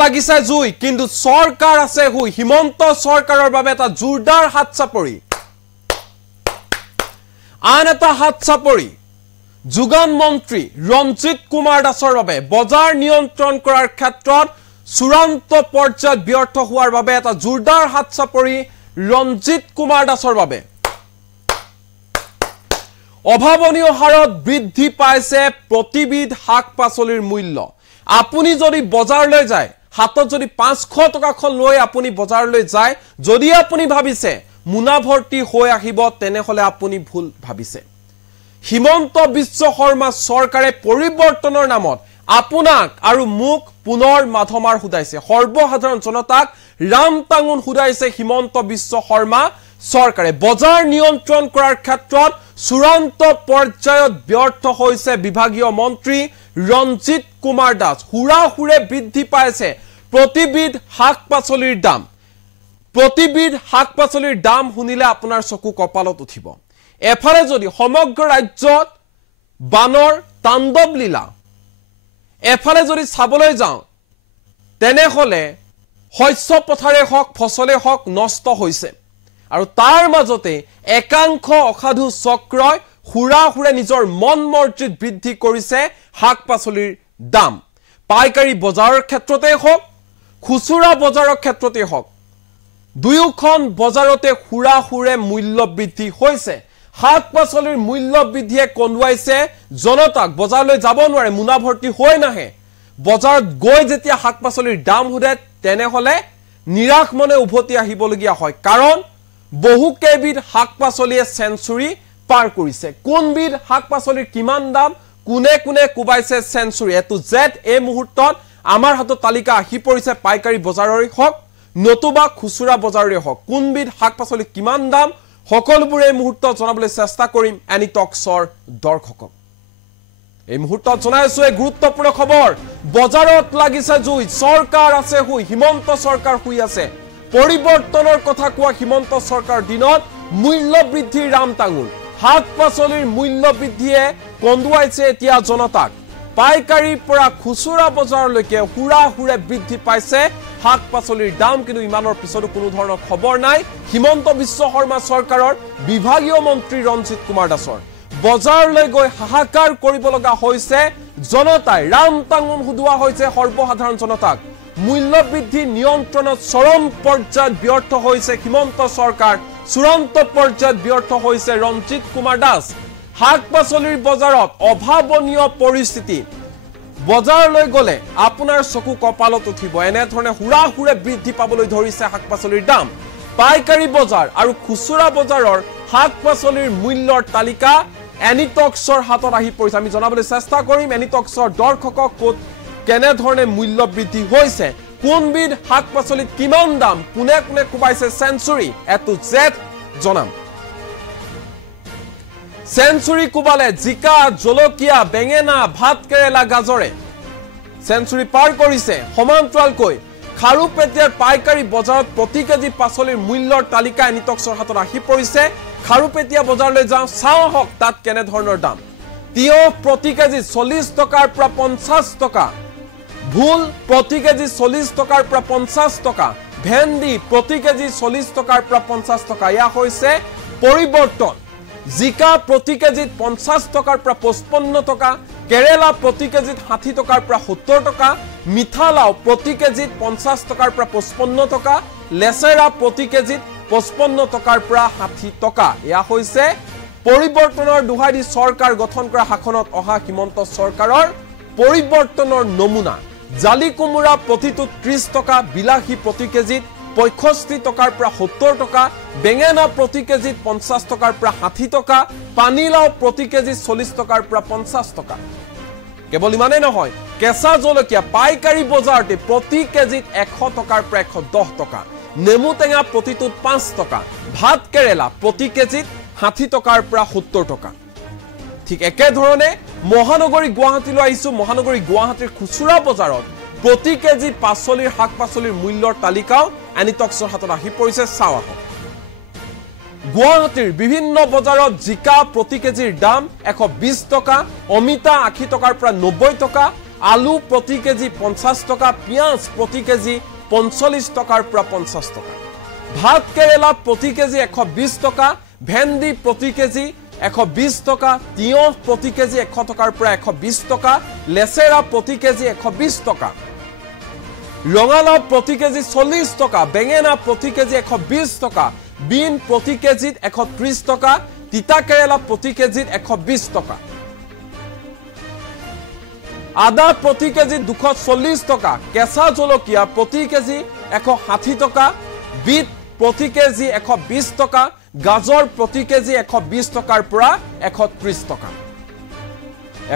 লাগিছে জুই কিন্তু সৰকাৰ আছে হুই হিমন্ত সৰকাৰেৰ বাবে এটা জোৰদাৰ হাত চাপৰি আন এটা হাত চাপৰি যোগান মন্ত্ৰী ৰঞ্জিত কুমাৰ দাসৰ বাবে বজাৰ নিয়ন্ত্ৰণ কৰাৰ ক্ষেত্ৰত চূড়ান্ত পৰ্যায়ত ব্যৰ্থ হোৱাৰ বাবে এটা জোৰদাৰ হাত চাপৰি ৰঞ্জিত কুমাৰ দাসৰ বাবে অভাৱনীয় হাৰত বৃদ্ধি পাইছে প্ৰতিবিধ শাক-পাচলিৰ মূল্য আপুনি যদি বজাৰলৈ যায় হাতত যদি 500 টকাখন লৈ আপুনি বজাৰলৈ যায় যদি আপুনি ভাবিছে মুনাভৰ্তি হৈ আহিব তেনেহলে আপুনি ভুল ভাবিছে হিমন্ত বিশ্ব শৰ্মা চৰকাৰে পৰিৱৰ্তনৰ নামত আপোনাক আৰু মোক পুনৰ মাধমাৰ হুদাইছে সৰ্বসাধাৰণ জনতাক ৰামটাঙুন হুদাইছে হিমন্ত বিশ্ব শৰ্মা চৰকাৰে বজাৰ নিয়ন্ত্ৰণ কৰাৰ ক্ষেত্ৰত চূড়ান্ত পৰ্যায়ত ব্যৰ্থ হৈছে বিভাগীয় মন্ত্ৰী ৰঞ্জিত কুমাৰ দাস হুৰাহুৰে বৃদ্ধি পাইছে প্ৰতিবিধ শাক-পাচলিৰ দাম শুনিলে আপোনাৰ চকু কপালত উঠিব এফালে যদি সমগ্ৰ ৰাজ্যত বানৰ তাণ্ডৱ লীলা এফালে যদি চাবলৈ যাওঁ তেনেহলে শস্য পথাৰে হক ফসলে হক নষ্ট হৈছে আৰু তাৰ মাজতে একাংশ অসাধু চক্ৰই হুৰাহুৰে নিজৰ মন মৰ্জিত বৃদ্ধি কৰিছে শাক-পাচলিৰ দাম পাইকাৰী বজাৰৰ ক্ষেত্ৰতে হক খুচুৰা বজাৰৰ ক্ষেত্ৰতে হক দুয়োখন বজাৰতে হুৰাহুৰে মূল্য বৃদ্ধি হৈছে শাক-পাচলিৰ মূল্য বৃদ্ধিয়ে কন্দুৱাইছে জনতাক বজাৰলৈ যাব নোৱাৰে মুনাভৰ্তি হৈ নাহে বজাৰত গৈ যেতিয়া শাক-পাচলিৰ দাম হুদে তেনেহলে নিৰাশ মনে উভতি আহিবলগীয়া হয় কাৰণ বহু কেবিধ শাক-পাচলিয়ে সেঞ্চুৰী পাৰ কৰিছে কোনবিধ শাক-পাচলিৰ কিমান দাম কোনে কোনে কুবাইছে সেঞ্চুৰী এটু জেড এই মুহূৰ্তত আমাৰ হাতত তালিকা আহি পৰিছে পাইকাৰী বজাৰৰে হক নতুবা খুচুৰা বজাৰৰে হক কোনবিধ শাক-পাচলি কিমান দাম সকলোবোৰ এই মুহূৰ্তত জনাবলৈ চেষ্টা কৰিম এনি টক্সৰ দৰ্শকক এই মুহূৰ্তত জনাইছো এক গুৰুত্বপূৰ্ণ খবৰ বজাৰত লাগিছে জুই চৰকাৰ আছে হুই হিমন্ত চৰকাৰ হুই আছে পৰিৱৰ্তনৰ কথা কোৱা হিমন্ত চৰকাৰ দিনত মূল্য বৃদ্ধিৰ ৰামটাঙুন শাক-পাচলিৰ মূল্য বৃদ্ধিয়ে কন্দুৱাইছে এতিয়া জনতাক পাইকাৰীৰ পৰা খুচুৰা বজাৰলৈকে হুৰাহুৰে বৃদ্ধি পাইছে শাক-পাচলিৰ দাম কিন্তু ইমানৰ পিছতো কোনো ধৰণৰ খবৰ নাই হিমন্ত বিশ্ব শৰ্মা চৰকাৰৰ বিভাগীয় মন্ত্ৰী ৰঞ্জিত কুমাৰ দাসৰ বজাৰলৈ গৈ হাহাকাৰ কৰিব লগা হৈছে জনতাই ৰামটাঙুন হুদুৱা হৈছে সৰ্বসাধাৰণ জনতাক মূল্য বৃদ্ধি নিয়ন্ত্ৰণত চৰম পৰ্যায়ত ব্যৰ্থ হৈছে হিমন্ত চৰকাৰ চূড়ান্ত পৰ্যায়ত ব্যৰ্থ হৈছে ৰঞ্জিত কুমাৰ দাস শাক-পাচলিৰ বজাৰত অভাৱনীয় পৰিস্থিতি বজাৰলৈ গলে আপোনাৰ চকু কপালত উঠিব এনে ধৰণে হুৰাহুৰে বৃদ্ধি পাবলৈ ধৰিছে শাক-পাচলিৰ দাম পাইকাৰী বজাৰ আৰু খুচুৰা বজাৰৰ শাক-পাচলিৰ মূল্যৰ তালিকা এনিটক্সৰ হাতত আহি পৰিছে আমি জনাবলৈ চেষ্টা কৰিম এনিটক্সৰ দৰ্শকক ক'ত কেনে ধৰণে মূল্য বৃদ্ধি হৈছে কোনবিধ শাক-পাচলিত কিমান দাম কোনে কোনে কুবাইছে সেঞ্চুৰী এটু জেড জনাম সেঞ্চুৰী কুবালে জিকা জলকীয়া বেঙেনা ভাত কেৰেলা গাজৰে সেঞ্চুৰী পাৰ কৰিছে সমান্তৰালকৈ খাৰুপেটিয়াৰ পাইকাৰী বজাৰত প্ৰতি কেজি পাচলিৰ মূল্যৰ তালিকা এনিটক্সৰ হাতত আহি পৰিছে খাৰুপেটিয়া বজাৰলৈ যাওঁ চাওঁ হক তাত কেনে ধৰণৰ দাম তিয়হ প্ৰতি কেজি 40 টকাৰ পৰা 50 টকা ভুল প্ৰতি কেজি 40 টকাৰ পৰা 50 টকা ভেন্দি প্ৰতি কেজি 40 টকাৰ পৰা 50 টকা ইয়া হৈছে পৰিৱৰ্তন জিকা প্ৰতি কেজিত 50 টকাৰ পৰা 55 টকা কেৰেলা প্ৰতি কেজিত 60 টকাৰ পৰা 70 টকা মিঠালাও প্ৰতি কেজিত 50 টকাৰ পৰা 55 টকা লেচেৰা প্ৰতি কেজিত 55 টকাৰ পৰা 60 টকা ইয়া হৈছে পৰিৱৰ্তনৰ দুহাই দি চৰকাৰ গঠন কৰা শাসনত অহা হিমন্ত চৰকাৰৰ পৰিৱৰ্তনৰ নমুনা জালি কোমোৰা প্ৰতিটো 30 টকা বিলাহী প্ৰতি কেজিত 65 টকাৰ পৰা 70 টকা বেঙেনা প্ৰতি কেজিত 50 টকাৰ পৰা 60 টকা পানীলাও প্ৰতি কেজিত 40 টকাৰ পৰা 50 টকা কেৱল ইমানেই নহয় কেঁচা জলকীয়া পাইকাৰী বজাৰতে প্ৰতি কেজিত 100 টকাৰ পৰা 110 টকা নেমু টেঙা প্ৰতিটোত 5 টকা ভাত কেৰেলা প্ৰতি কেজিত 60 টকাৰ পৰা 70 টকা ঠিক একে ধৰণে মহানগৰী গুৱাহাটীলৈ আহিছো মহানগৰী গুৱাহাটীৰ খুচুৰা বজাৰত প্ৰতি কেজি পাচলিৰ শাক-পাচলিৰ মূল্যৰ তালিকাও এনিটক্সৰ হাতত আহি পৰিছে চাওয়া গুৱাহাটীৰ বিভিন্ন বজাৰত জিকা প্ৰতি কেজিৰ দাম 120 টকা অমিতা 80 টকাৰ পৰা 90 টকা আলু প্ৰতি কেজি 50 টকা পিয়াজ প্ৰতি কেজি 45 টকাৰ পৰা 50 টকা ভাত কেৰেলা প্ৰতি কেজি 120 টকা ভেন্দি প্ৰতি কেজি 120 টকা তিয়হ প্ৰতি কেজি 100 টকাৰ পৰা 120 টকা লেচেৰা প্ৰতি কেজি 120 টকা ৰঙালাও প্ৰতি কেজি 40 টকা বেঙেনা প্ৰতি কেজি 120 টকা বিন প্ৰতি কেজি 130 টকা তিতা কেৰেলা প্ৰতি কেজি 120 টকা আদা প্ৰতি কেজি 240 টকা কেঁচা জলকীয়া প্ৰতি কেজি 160 টকা বিট প্ৰতি কেজি 120 টকা গাজৰ প্ৰতি কেজি 120 টকাৰ পৰা 130 টকা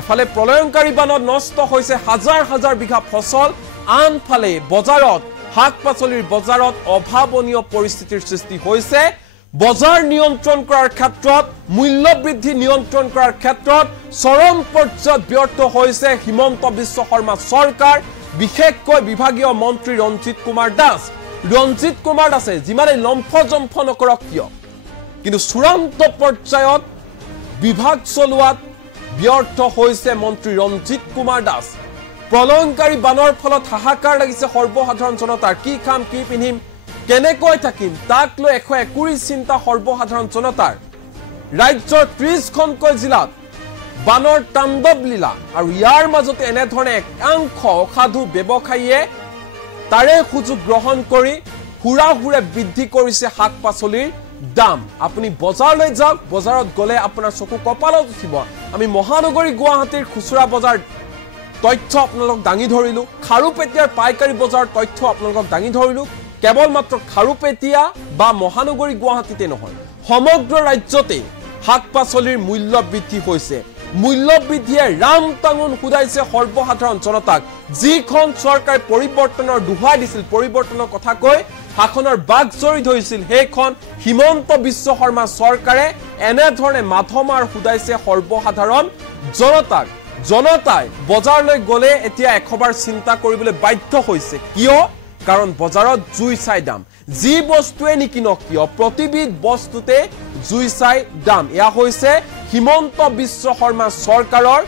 এফালে প্ৰলয়ংকাৰী বানত নষ্ট হৈছে হাজাৰ হাজাৰ বিঘা ফসল আনফালে বজাৰত শাক-পাচলিৰ বজাৰত অভাৱনীয় পৰিস্থিতিৰ সৃষ্টি হৈছে বজাৰ নিয়ন্ত্ৰণ কৰাৰ ক্ষেত্ৰত মূল্য বৃদ্ধি নিয়ন্ত্ৰণ কৰাৰ ক্ষেত্ৰত চৰম পৰ্যায়ত ব্যৰ্থ হৈছে হিমন্ত বিশ্ব শৰ্মা চৰকাৰ বিশেষকৈ বিভাগীয় মন্ত্ৰী ৰঞ্জিত কুমাৰ দাসে যিমানে লম্ফজম্ফ নকৰক কিয় কিন্তু চূড়ান্ত পৰ্যায়ত বিভাগ চলোৱাত ব্যৰ্থ হৈছে মন্ত্ৰী ৰঞ্জিত কুমাৰ দাস প্ৰলয়ংকাৰী বানৰ ফলত হাহাকাৰ লাগিছে সৰ্বসাধাৰণ জনতাৰ কি খাম কি পিন্ধিম কেনেকৈ থাকিম তাক লৈ 121 চিন্তা সৰ্বসাধাৰণ জনতাৰ ৰাজ্যৰ 30খনকৈ জিলাত বানৰ তাণ্ডৱ লীলা আৰু ইয়াৰ মাজতে এনে ধৰণে একাংশ অসাধু ব্যৱসায়ীয়ে তাৰে সুযোগ গ্ৰহণ কৰি হুৰাহুৰে বৃদ্ধি কৰিছে শাক-পাচলিৰ দাম আপুনি বজাৰলৈ যাওক বজাৰত গলে আপোনাৰ চকু কপালত উঠিব আমি মহানগৰী গুৱাহাটীৰ খুচুৰা বজাৰ তথ্য আপোনালোক দাঙি ধৰিলো খাৰুপেটিয়াৰ পাইকাৰী বজাৰ তথ্য আপোনালোক দাঙি ধৰিলো কেৱল মাত্ৰ খাৰুপেটিয়া বা মহানগৰী গুৱাহাটীতে নহয় সমগ্ৰ ৰাজ্যতে শাক-পাচলিৰ মূল্য বৃদ্ধি হৈছে মূল্য বৃদ্ধিয়ে ৰাম টাঙন খুদাইছে সৰ্বসাধাৰণ জনতাক যিখন চৰকাৰে পৰিৱৰ্তনৰ দুহাই দিছিল পৰিৱৰ্তনৰ কথা কৈ শাসনৰ বাক জড়ি ধৰিছিল সেইখন হিমন্ত বিশ্ব শৰ্মা চৰকাৰে এনে ধৰণে মাধমাৰ খুদাইছে সৰ্বসাধাৰণ জনতাক জনতাই বজাৰলৈ গলে এতিয়া একবাৰ চিন্তা কৰিবলৈ বাধ্য হৈছে কিয় কাৰণ বজাৰত জুই চাই দাম যি বস্তুৱে নিকিনক কিয় প্ৰতিবিধ বস্তুতে জুই চাই দাম ইয়া হৈছে হিমন্ত বিশ্ব শৰ্মা চৰকাৰৰ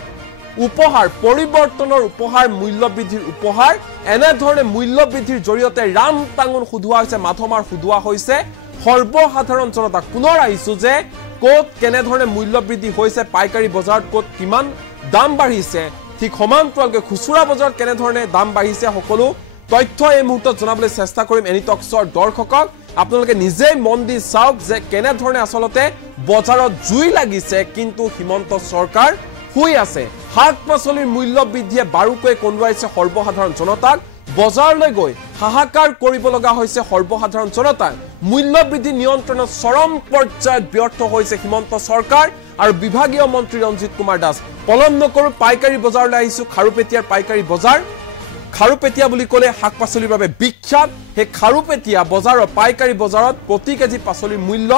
উপহাৰ পৰিৱৰ্তনৰ উপহাৰ মূল্য বৃদ্ধিৰ উপহাৰ এনে ধৰণে মূল্য বৃদ্ধিৰ জৰিয়তে ৰাম টাঙন খুদুৱা হৈছে মাধমাৰ খুদুৱা হৈছে সৰ্বসাধাৰণ জনতাক পুনৰ আহিছো যে কোত কেনে ধৰণে মূল্য বৃদ্ধি হৈছে পাইকাৰী বজাৰত কোত কিমান দাম বাঢ়িছে ঠিক সমান্তৰালকৈ খুচুৰা বজাৰত কেনে ধৰণে দাম বাঢ়িছে সকলো তথ্য এই মুহূৰ্তত জনাবলৈ চেষ্টা কৰিম এনি টক্সৰ দৰ্শকক আপোনালোকে নিজে মন দি চাওক যে কেনে ধৰণে আসলতে বজাৰত জুই লাগিছে কিন্তু হিমন্ত চৰকাৰ শুই আছে শাক-পাচলিৰ মূল্য বৃদ্ধিয়ে বাৰুকৈ কন্দুৱাইছে সৰ্বসাধাৰণ জনতাক বজাৰলৈ গৈ হাহাকাৰ কৰিব লগা হৈছে সৰ্বসাধাৰণ জনতাক মূল্য বৃদ্ধি নিয়ন্ত্ৰণত চৰম পৰ্যায়ত ব্যৰ্থ হৈছে হিমন্ত চৰকাৰ আৰু বিভাগীয় মন্ত্ৰী ৰঞ্জিত কুমাৰ দাস পলম নকৰো পাইকাৰী বজাৰলৈ আহিছো খাৰুপেটিয়াৰ পাইকাৰী বজাৰ খাৰুপেটিয়া বুলি ক'লে শাক-পাচলিৰ বাবে বিখ্যাত হে খাৰুপেটিয়া বজাৰৰ পাইকাৰী বজাৰত প্ৰতি কেজি পাচলিৰ মূল্য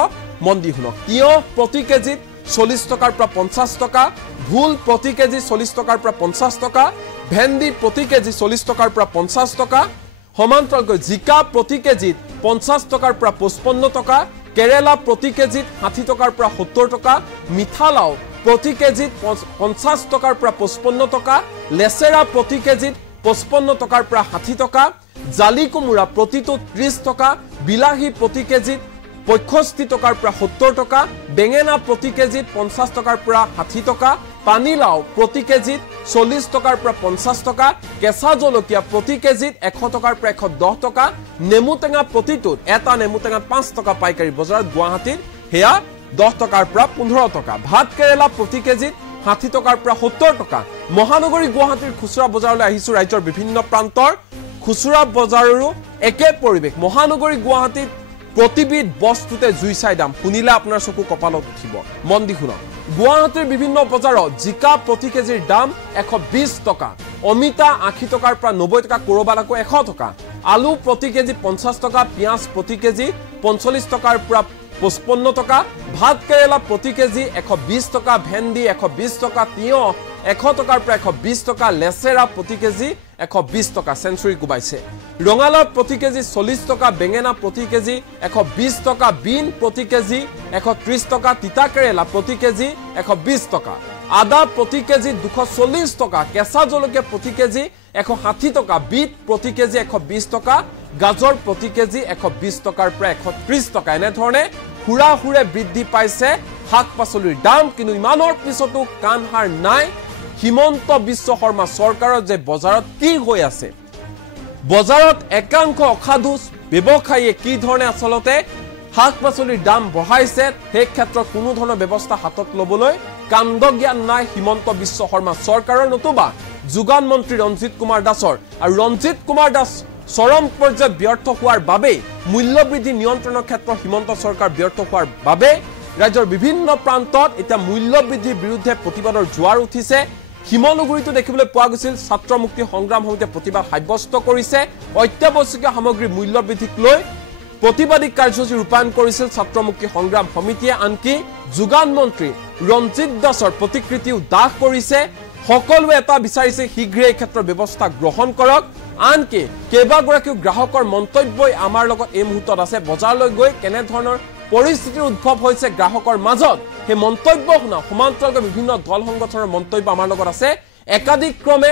মন্দি শুনক তিয়হ প্ৰতি কেজিত 40 টকাৰ পৰা 50 টকা ভুল প্ৰতি কেজি 40 টকাৰ পৰা 50 টকা ভেন্দি প্ৰতি কেজি 40 টকাৰ পৰা 50 টকা সমান্তৰালকৈ জিকা প্ৰতি কেজিত 50 টকাৰ পৰা 55 টকা কেৰেলা প্ৰতি কেজিত 60 টকাৰ পৰা 70 টকা মিঠালাও প্ৰতি কেজিত 50 টকাৰ পৰা 55 টকা লেচেৰা প্ৰতি কেজিত 55 টকাৰ পৰা 60 টকা জালি কোমোৰা প্ৰতিটো 30 টকা বিলাহী প্ৰতি কেজিত 65 টকাৰ পৰা 70 টকা বেঙেনা প্ৰতি কেজিত 50 টকাৰ পৰা 60 টকা পানীলাও প্ৰতি কেজিত 40 টকাৰ পৰা 50 টকা কেঁচা জলকীয়া প্ৰতি কেজিত 100 টকাৰ পৰা 110 টকা নেমু টেঙা প্ৰতিটোত এটা নেমু টেঙা 5 টকা পাইকাৰী বজাৰত গুৱাহাটীত হেয়া 10 টকাৰ পৰা 15 টকা ভাত কেৰেলা প্ৰতি কেজিত 60 টকাৰ পৰা 70 টকা মহানগৰী গুৱাহাটীৰ খুচুৰা বজাৰলৈ আহিছো ৰাজ্যৰ বিভিন্ন প্ৰান্তৰ খুচুৰা বজাৰৰো একে পৰিবেশ মহানগৰী গুৱাহাটীত প্ৰতিবিধ বস্তুতে জুই চাই দাম শুনিলে আপোনাৰ চকু কপালত উঠিব মন দি শুনক গুৱাহাটীৰ বিভিন্ন বজাৰত জিকা প্ৰতি কেজিৰ দাম 120 টকা অমিতা 80 টকাৰ পৰা 90 টকা কৰবালাকো 100 টকা আলু প্ৰতি কেজি 50 টকা পিয়াজ প্ৰতি কেজি 45 টকাৰ পৰা 55 টকা ভাত কেৰেলা প্ৰতি কেজি 120 টকা ভেন্দি 120 টকা তিয়হ 100 টকাৰ পৰা 120 টকা লেচেৰা প্ৰতি কেজি 120 টকা সেঞ্চুৰী কুবাইছে ৰঙালাও প্ৰতি কেজি 40 টকা বেঙেনা প্ৰতি কেজি 120 টকা বিন প্ৰতি কেজি 130 টকা তিতা কেৰেলা প্ৰতি কেজি 120 টকা আদা প্ৰতি কেজি 240 টকা, কেঁচা জলকীয়া প্ৰতি কেজি 160 টকা, বিট প্ৰতি কেজি 120 টকা, গাজৰ প্ৰতি কেজি 120 টকাৰ পৰা 130 টকা। এনেধৰণে হুৰাহুৰে বৃদ্ধি পাইছে শাক পাচলিৰ দাম। কিন্তু ইমানৰ পিছতো কাণসাৰ নাই হিমন্ত বিশ্ব শৰ্মা চৰকাৰৰ যে বজাৰত কি হৈ আছে, বজাৰত একাংশ অসাধু ব্যৱসায়ীয়ে কি ধৰণে আচলতে শাক পাচলিৰ দাম বঢ়াইছে, সেই ক্ষেত্ৰত কোনো ধৰণৰ ব্যৱস্থা হাতত ল'বলৈ কাণ্ড জ্ঞান নাই হিমন্ত বিশ্ব শৰ্মা চৰকাৰৰ, নতুবা যোগান মন্ত্ৰী ৰঞ্জিত কুমাৰ দাসৰ। আৰু ৰঞ্জিত কুমাৰ দাস চৰম পৰ্যায়ত ব্যৰ্থ হোৱাৰ বাবে, মূল্যবৃদ্ধি নিয়ন্ত্ৰণৰ ক্ষেত্ৰত হিমন্ত চৰকাৰ ব্যৰ্থ হোৱাৰ বাবে ৰাজ্যৰ বিভিন্ন প্ৰান্তত এতিয়া মূল্যবৃদ্ধিৰ বিৰুদ্ধে প্ৰতিবাদৰ জোৱাৰ উঠিছে। শিমলুগুৰিতো দেখিবলৈ পোৱা গৈছিল ছাত্ৰ মুক্তি সংগ্ৰাম সমিতিয়ে প্ৰতিবাদ সাব্যস্ত কৰিছে। অত্যাৱশ্যকীয় সামগ্ৰীৰ মূল্যবৃদ্ধিক লৈ প্ৰতিবাদী কাৰ্যসূচী ৰূপায়ণ কৰিছিল ছাত্ৰ মুক্তি সংগ্ৰাম সমিতিয়ে। আনকি যোগান মন্ত্ৰী ৰঞ্জিত দাসৰ প্ৰতিকৃতিও দাহ কৰিছে। সকলোৱে এটা বিচাৰিছে শীঘ্ৰে এই ক্ষেত্ৰত ব্যৱস্থা গ্ৰহণ কৰক। আনকি কেইবাগৰাকীও গ্ৰাহকৰ মন্তব্যই আমাৰ লগত এই মুহূৰ্তত আছে। বজাৰলৈ গৈ কেনেধৰণৰ পৰিস্থিতিৰ উদ্ভৱ হৈছে গ্ৰাহকৰ মাজত, সেই মন্তব্য শুনা সমান্তৰালকৈ বিভিন্ন দল সংগঠনৰ মন্তব্য আমাৰ লগত আছে। একাধিক্ৰমে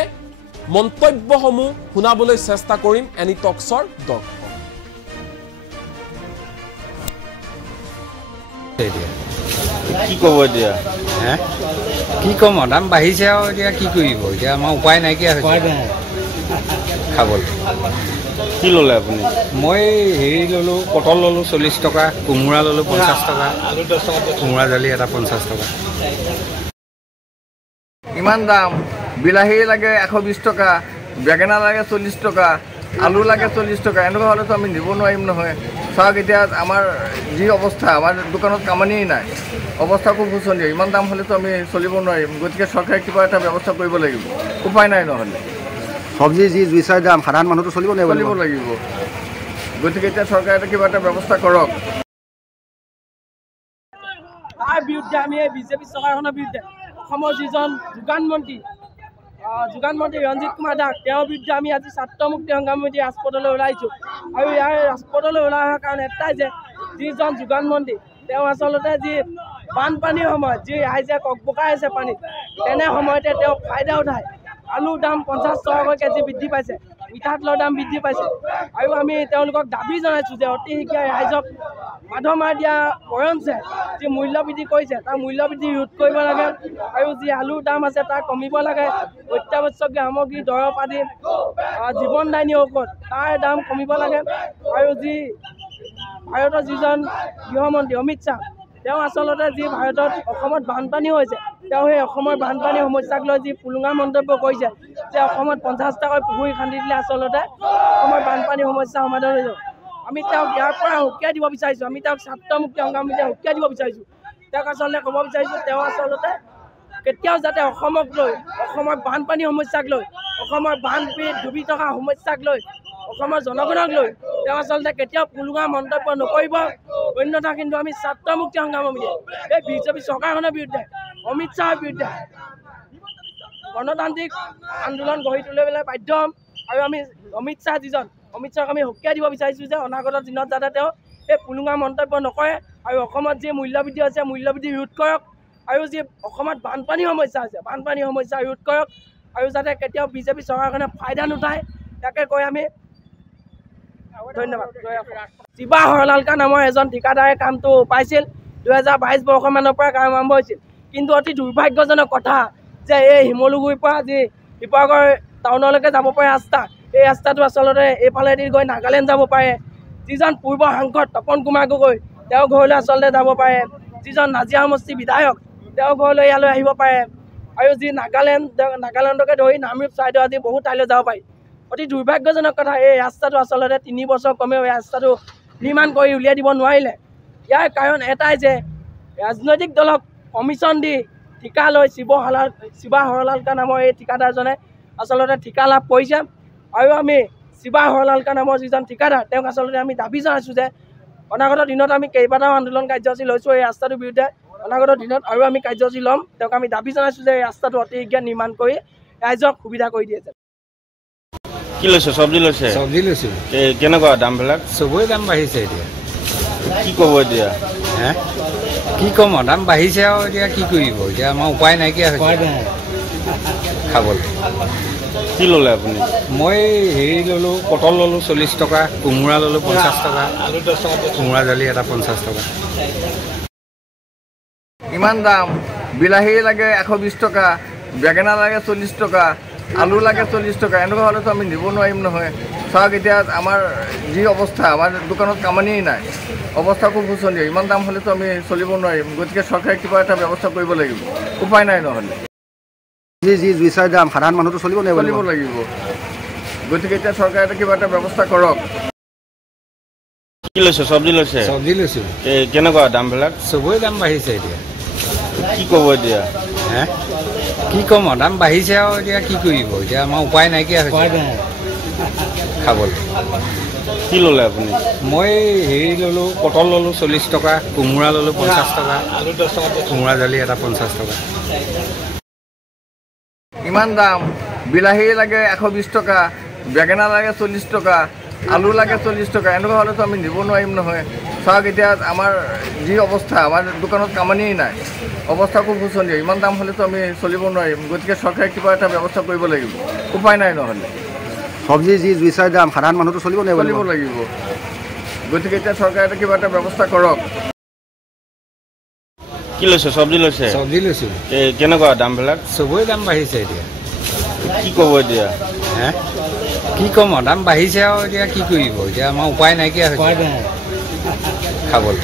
মন্তব্যসমূহ শুনাবলৈ চেষ্টা কৰিম এনি টক্সৰ দৰ্শক। কি ক'ব এতিয়া? কি ক'ম, দাম বাঢ়িছে আৰু এতিয়া কি কৰিব, এতিয়া আমাৰ উপায় নাইকিয়া হৈছে খাবলৈ। কি ল'লে আপুনি? মই হেৰি ল'লোঁ, পটল ল'লোঁ 40 টকা, কোমোৰা ল'লোঁ 50 টকা, কোমোৰা জালি এটা 50 টকা। ইমান দাম, বিলাহী লাগে 120 টকা, বেঙেনা লাগে 40 টকা, আলু লাগে 40 টকা। এনেকুৱা হ'লেতো আমি নিব নোৱাৰিম নহয়। চাওক এতিয়া আমাৰ যি অৱস্থা, আমাৰ দোকানত কামানিয়েই নাই, অৱস্থা খুব শোচনীয়। ইমান দাম হ'লেতো আমি চলিব নোৱাৰিম। গতিকে চৰকাৰে কিবা এটা ব্যৱস্থা কৰিব লাগিব, উপায় নাই নহ'লে। চব্জি যি দুই চাৰি দাম, সাধাৰণ মানুহটো চলিব লাগিব। গতিকে এতিয়া চৰকাৰে কিবা এটা ব্যৱস্থা কৰক। তাৰ বিৰুদ্ধে আমি এই বিজেপি চৰকাৰখনৰ বিৰুদ্ধে অসমৰ যিজন যোগান মন্ত্ৰী ৰঞ্জিত কুমাৰ দাস, তেওঁৰ বিৰুদ্ধে আমি আজি ছাত্ৰ মুক্তি সংগ্ৰাম সমিতি ৰাজপথলৈ ওলাইছোঁ। আৰু ইয়াৰ ৰাজপথলৈ ওলাই অহাৰ কাৰণ এটাই যে যিজন যোগান মন্ত্ৰী তেওঁ আচলতে যি বানপানীৰ সময়ত যি ৰাইজে ককবকাই আছে পানীত, তেনে সময়তে তেওঁ ফাইদা উঠায়। আলুৰ দাম 50 টকাকৈ কেজি বৃদ্ধি পাইছে, মিঠাতেলৰ দাম বৃদ্ধি পাইছে। আৰু আমি তেওঁলোকক দাবী জনাইছোঁ যে অতি শীঘ্ৰে ৰাইজক মাধমাৰ দিয়া বৰঞ্চে যি মূল্য বৃদ্ধি কৰিছে তাৰ মূল্য বৃদ্ধি ৰোধ কৰিব লাগে। আৰু যি আলুৰ দাম আছে তাৰ কমিব লাগে। অত্যাৱশ্যকীয় সামগ্ৰী, দৰৱ আদি, জীৱনদায়িনী ঔষধ তাৰ দাম কমিব লাগে। আৰু যি ভাৰতৰ যিজন গৃহমন্ত্ৰী অমিত শ্বাহ, তেওঁ আচলতে যি ভাৰতত অসমত বানপানী হৈছে, তেওঁ সেই অসমৰ বানপানীৰ সমস্যাক লৈ যি পুলুঙা মন্তব্য কৰিছে যে অসমত 50 টকাৰ পুখুৰী খান্দি দিলে আচলতে অসমৰ বানপানীৰ সমস্যা সমাধান হৈ যাব। আমি তেওঁক ইয়াৰ পৰা সকীয়াই দিব বিচাৰিছোঁ। আমি তেওঁক ছাত্ৰ মুক্তি সংগ্ৰাম সমিতিয়ে সকীয়াই দিব বিচাৰিছোঁ। তেওঁক আচলতে ক'ব বিচাৰিছোঁ, তেওঁ আচলতে কেতিয়াও যাতে অসমক লৈ, অসমৰ বানপানীৰ সমস্যাক লৈ, অসমৰ বানপীড়িত ডুবি থকা সমস্যাক লৈ, অসমৰ জনগণক লৈ তেওঁ আচলতে কেতিয়াও পুলুঙা মন্তব্য নকৰিব। অন্যথা কিন্তু আমি ছাত্ৰ মুক্তি সংগ্ৰাম সমিতিয়ে এই বিজেপি চৰকাৰখনৰ বিৰুদ্ধে, অমিত শ্বাহৰ বিৰুদ্ধে গণতান্ত্ৰিক আন্দোলন গঢ়ি তুলিবলৈ বাধ্য হ'ম। আৰু আমি অমিত শ্বাহক আমি সকীয়াই দিব বিচাৰিছোঁ যে অনাগত দিনত যাতে তেওঁ এই পুলুঙা মন্তব্য নকৰে। আৰু অসমত যি মূল্যবৃদ্ধি হৈছে, মূল্যবৃদ্ধি ৰোধ কৰক। আৰু যি অসমত বানপানীৰ সমস্যা আছে, বানপানীৰ সমস্যা ৰোধ কৰক। আৰু যাতে কেতিয়াও বিজেপি চৰকাৰখনে ফাইদা নুঠায়, তাকে কৈ আমি ধন্যবাদ। শিৱা হৰলালকা নামৰ এজন ঠিকাদাৰে কামটো পাইছিল। 2022 বৰ্ষমানৰ পৰা কাম আৰম্ভ হৈছিল। কিন্তু অতি দুৰ্ভাগ্যজনক কথা যে এই শিমলুগুৰিৰ পৰা যি শিৱসাগৰ টাউনলৈকে যাব পাৰে ৰাস্তা, এই ৰাস্তাটো আচলতে এইফালেদি গৈ নাগালেণ্ড যাব পাৰে। যিজন পূৰ্ব সাংসদ তপন কুমাৰ গগৈ, তেওঁৰ ঘৰলৈ আচলতে যাব পাৰে। যিজন নাজিৰা সমষ্টিৰ বিধায়ক, তেওঁৰ ঘৰলৈ ইয়ালৈ আহিব পাৰে। আৰু যি নাগালেণ্ডকে ধৰি নামৰূপ চাইডৰ আদি বহু ঠাইলৈ যাব পাৰি। অতি দুৰ্ভাগ্যজনক কথা, এই ৰাস্তাটো আচলতে 3 বছৰ কমেও এই ৰাস্তাটো নিৰ্মাণ কৰি উলিয়াই দিব নোৱাৰিলে। ইয়াৰ কাৰণ এটাই যে ৰাজনৈতিক দলক কমিশ্যন দি ঠিকা লৈ শিৱা হৰলালকা নামৰ এই ঠিকাদাৰজনে আচলতে ঠিকা লাভ কৰিছে। আৰু আমি শিৱা হৰলালকা নামৰ যিজন ঠিকাদাৰ, তেওঁক আচলতে আমি দাবী জনাইছোঁ যে অনাগত দিনত আমি কেইবাটাও আন্দোলন কাৰ্যসূচী লৈছোঁ এই ৰাস্তাটোৰ বিৰুদ্ধে। অনাগত দিনত আৰু আমি কাৰ্যসূচী ল'ম। তেওঁক আমি দাবী জনাইছোঁ যে এই ৰাস্তাটো অতি শীঘ্ৰে নিৰ্মাণ কৰি ৰাইজক সুবিধা কৰি দিয়ে। কি লৈছে? চব্জি লৈছে? চব্জি লৈছোঁ। কেনেকুৱা দামবিলাক? চবৰে দাম বাঢ়িছে এতিয়া। কি ক'ব এতিয়া? কি ক'ম আৰু দাম বাঢ়িছে আৰু এতিয়া কি কৰিব এতিয়া আমাৰ উপায় নাইকিয়া হৈছে খাবলৈ কি ল'লে আপুনি মই হেৰি ল'লোঁ পটল ল'লোঁ 40 টকা কোমোৰা ল'লোঁ 50 টকা আলু 10 টকা কোমোৰা জালি এটা 50 টকা ইমান দাম বিলাহী লাগে 120 টকা বেঙেনা লাগে 40 টকা আলু লাগে 40 টকা এনেকুৱা হ'লেতো আমি নিব নোৱাৰিম নহয় চাওক এতিয়া আমাৰ যি অৱস্থা আমাৰ দোকানত কামানিয়েই নাই অৱস্থা খুব শোচনীয় ইমান দাম হ'লেতো আমি চলিব নোৱাৰিম গতিকে চৰকাৰে কিবা এটা ব্যৱস্থা কৰিব লাগিব উপায় নাই নহ'লে যি জুইচাৰ দাম সাধাৰণ মানুহটো চলিব লাগিব গতিকে এতিয়া চৰকাৰে কিবা এটা ব্যৱস্থা কৰক কি লৈছে চব্জি লৈছোঁ কেনেকুৱা দামবিলাক চবৰে দাম বাঢ়িছে এতিয়া কি ক'ব এতিয়া হে কি ক'ম আৰু দাম বাঢ়িছে আৰু এতিয়া কি কৰিব এতিয়া আমাৰ উপায় নাইকিয়া হৈছে খাবলৈ কি ল'লে আপুনি মই হেৰি ল'লোঁ পটল ল'লোঁ 40 টকা কোমোৰা ল'লোঁ 50 টকা আলু 10 টকা কোমোৰা জালি এটা 50 টকা ইমান দাম বিলাহী লাগে 120 টকা বেঙেনা লাগে 40 টকা আলু লাগে 40 টকা এনেকুৱা হ'লেতো আমি নিব নোৱাৰিম নহয় চাওক এতিয়া আমাৰ যি অৱস্থা আমাৰ দোকানত কামানিয়েই নাই অৱস্থা খুব শোচনীয় ইমান দাম হ'লেতো আমি চলিব নোৱাৰিম গতিকে চৰকাৰে কিবা এটা ব্যৱস্থা কৰিব লাগিব উপায় নাই নহ'লে চব্জি যি জুইচাৰ দাম সাধাৰণ মানুহটো চলিব লাগিব গতিকে এতিয়া চৰকাৰে কিবা এটা ব্যৱস্থা কৰক কি লৈছে চব্জি লৈছোঁ কেনেকুৱা দামবিলাক চবৰে দাম বাঢ়িছে এতিয়া কি ক'ব এতিয়া হে কি ক'ম আৰু দাম বাঢ়িছে আৰু এতিয়া কি কৰিব এতিয়া আমাৰ উপায় নাইকিয়া হৈছে খাবলৈ